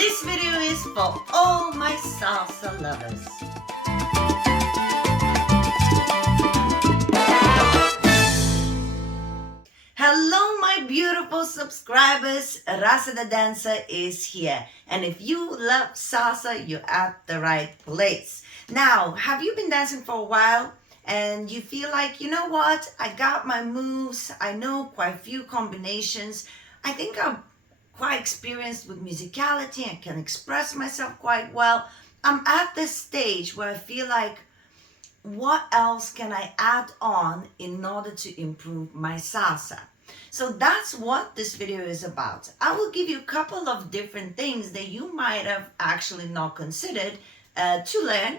This video is for all my salsa lovers. Hello my beautiful subscribers, Rasa the dancer is here. And if you love salsa, you're at the right place. Now, have you been dancing for a while? And you feel like, you know what, I got my moves, I know quite a few combinations. I think I'm quite experienced with musicality, I can express myself quite well. I'm at this stage where I feel like, what else can I add on in order to improve my salsa? So that's what this video is about. I will give you a couple of different things that you might have actually not considered to learn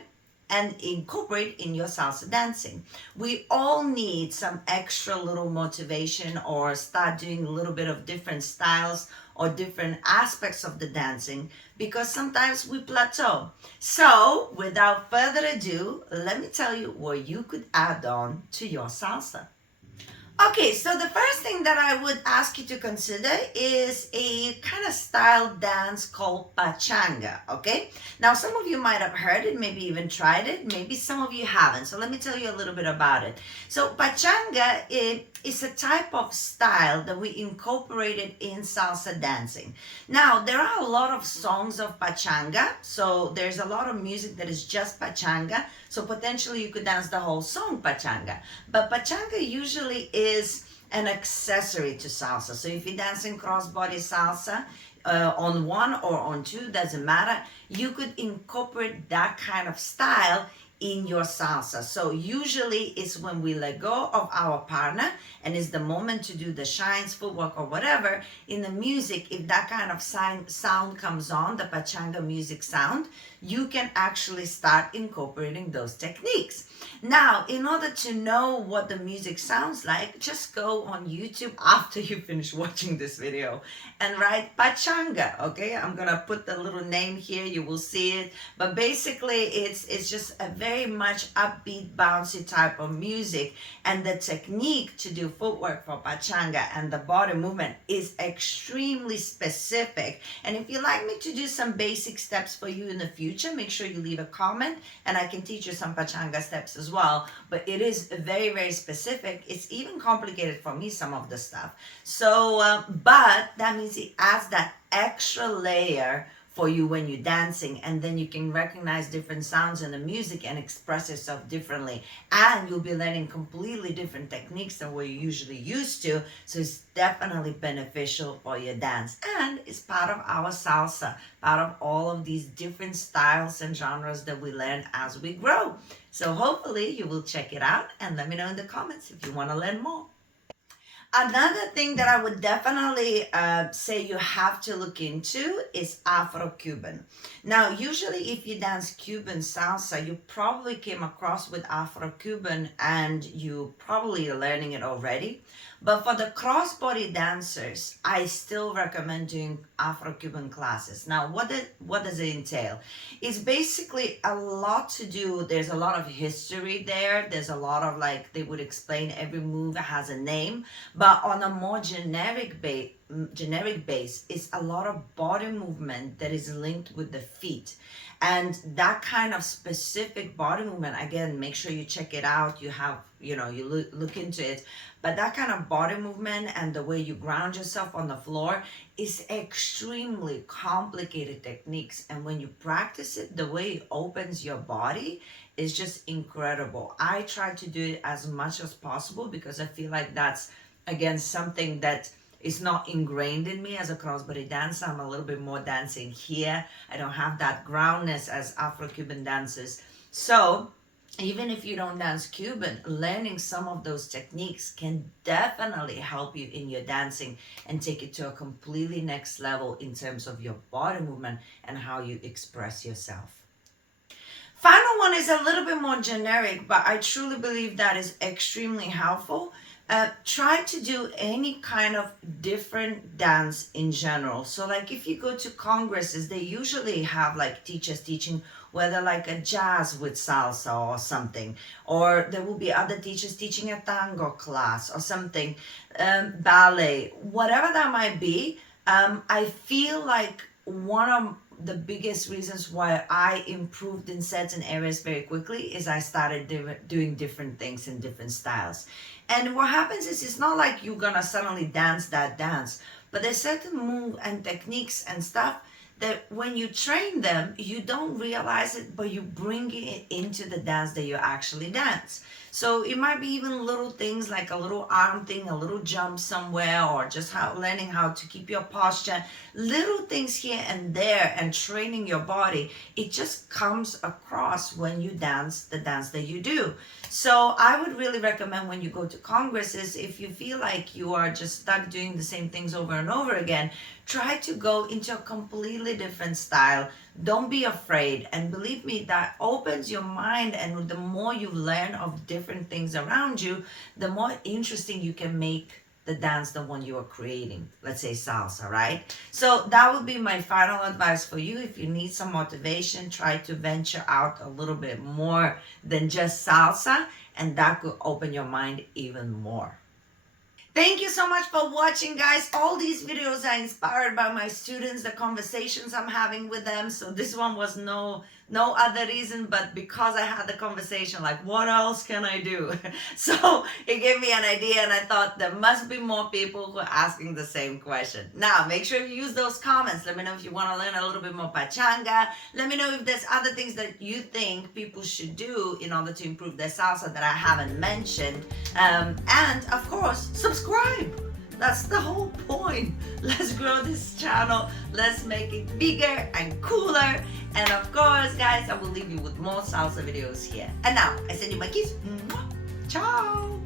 and incorporate in your salsa dancing. We all need some extra little motivation or start doing a little bit of different styles or different aspects of the dancing because sometimes we plateau. So without further ado, let me tell you what you could add on to your salsa. Okay, so the first thing that I would ask you to consider is a kind of style dance called Pachanga, okay? Now, some of you might have heard it, maybe even tried it, maybe some of you haven't. So let me tell you a little bit about it. So Pachanga is a type of style that we incorporated in salsa dancing. Now, there are a lot of songs of Pachanga, so there's a lot of music that is just Pachanga, so potentially you could dance the whole song Pachanga. But Pachanga usually is an accessory to salsa. So if you're dancing crossbody salsa on one or on two, doesn't matter, you could incorporate that kind of style in your salsa. So usually it's when we let go of our partner and it's the moment to do the shines, footwork or whatever in the music. If that kind of sound comes on, the Pachanga music sound, you can actually start incorporating those techniques. Now, in order to know what the music sounds like, just go on YouTube after you finish watching this video and write Pachanga, okay? I'm gonna put the little name here, you will see it. But basically, it's just a very much upbeat, bouncy type of music. And the technique to do footwork for Pachanga and the body movement is extremely specific. And if you'd like me to do some basic steps for you in the future, make sure you leave a comment and I can teach you some Pachanga steps as well. But it is very, very specific. It's even complicated for me, some of the stuff. So, but that means it adds that extra layer for you when you're dancing, and then you can recognize different sounds in the music and express yourself differently, and you'll be learning completely different techniques than what you're usually used to. So it's definitely beneficial for your dance, and it's part of our salsa, part of all of these different styles and genres that we learn as we grow. So hopefully you will check it out and let me know in the comments if you want to learn more. Another thing that I would definitely say you have to look into is Afro Cuban. Now, usually if you dance Cuban salsa, you probably came across with Afro Cuban and you probably are learning it already. But for the crossbody dancers, I still recommend doing Afro Cuban classes. Now, what does it entail? It's basically a lot to do. There's a lot of history there. There's a lot of, like, they would explain every move has a name. But on a more generic base, it's a lot of body movement that is linked with the feet. And that kind of specific body movement, again, make sure you check it out. You have, you look into it. But that kind of body movement and the way you ground yourself on the floor is extremely complicated techniques. And when you practice it, the way it opens your body is just incredible. I try to do it as much as possible because I feel like that's, again, something that is not ingrained in me as a crossbody dancer. I'm a little bit more dancing here. I don't have that groundness as Afro-Cuban dancers. So even if you don't dance Cuban, learning some of those techniques can definitely help you in your dancing and take it to a completely next level in terms of your body movement and how you express yourself. Final one is a little bit more generic, but I truly believe that is extremely helpful. Try to do any kind of different dance in general. So like if you go to congresses, they usually have like teachers teaching whether like a jazz with salsa or something, or there will be other teachers teaching a tango class or something, ballet, whatever that might be. I feel like one of the biggest reasons why I improved in certain areas very quickly is I started doing different things in different styles. And what happens is it's not like you're gonna suddenly dance that dance, but there's certain move and techniques and stuff that when you train them, you don't realize it, but you bring it into the dance that you actually dance. So it might be even little things like a little arm thing, a little jump somewhere, or just learning how to keep your posture. Little things here and there, and training your body. It just comes across when you dance the dance that you do. So I would really recommend when you go to congresses, if you feel like you are just stuck doing the same things over and over again, try to go into a completely different style. Don't be afraid. And believe me, that opens your mind. And the more you learn of different things around you, the more interesting you can make the dance, the one you are creating. Let's say salsa, right? So that would be my final advice for you. If you need some motivation, try to venture out a little bit more than just salsa, and that could open your mind even more. Thank you so much for watching, guys. All these videos are inspired by my students, the conversations I'm having with them. So this one was no other reason but because I had the conversation, like, what else can I do? So it gave me an idea, and I thought there must be more people who are asking the same question. Now, make sure you use those comments. Let me know if you want to learn a little bit more Pachanga. Let me know if there's other things that you think people should do in order to improve their salsa that I haven't mentioned. And of course, subscribe. That's the whole point. Let's grow this channel. Let's make it bigger and cooler. And of course, guys, I will leave you with more salsa videos here. And now, I send you my kiss. Ciao.